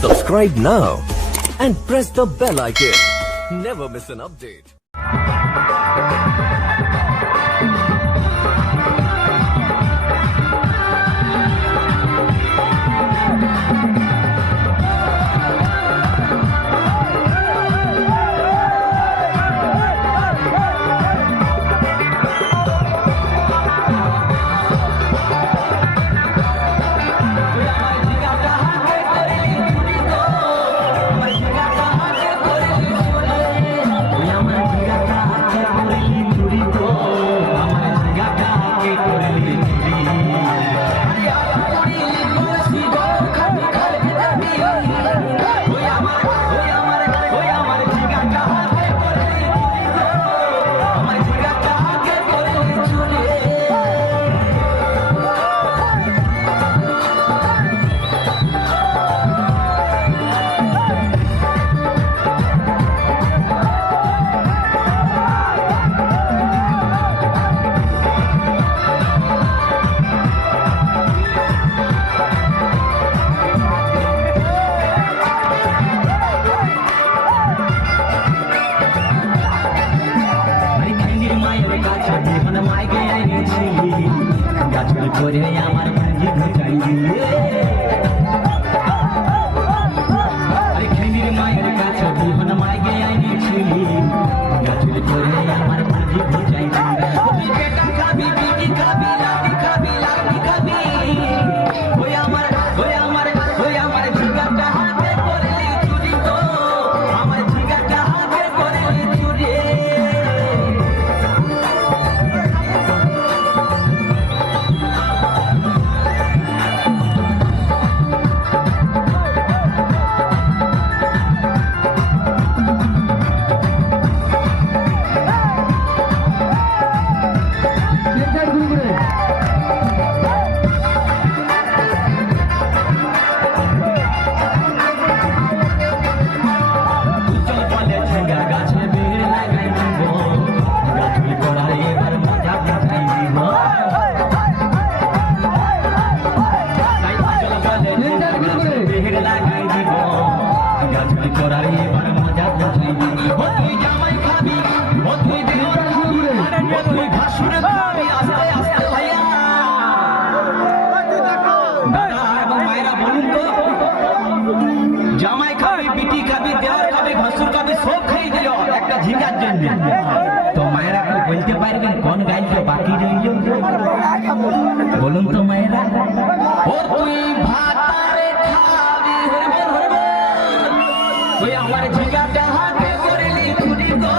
Subscribe now and press the bell icon. Never miss an update. করে আমার ভাঙি ঘটাই দিলে আরে খেলির মায়ের কাছে বিহন মাইকে আইনেছিলি গাছের করে আমার ভাঙি ঘটাই দিলে তুই বেটা খাবি বিটি খাবি লাডি খাবি লাডি খাবি ওই আমার জিগাটা হাতে করলি চুরি তো আমার জিগাটা হাতে করলি চুরি জামাই খাবি বিটি খাবি দেওয়ার খাবি ভাসুর খাবি সব খাই দিল একটা ঝিঙ্গার জন্য তো মায়েরা কি বলতে পারবেন কোন গাইলটা বাকি রইল বলুন তো মায়েরা ও তুই ভাতারে খাবি হরবে ওই আমার ঝিঙ্গাটা হাতে করলি চুরি গো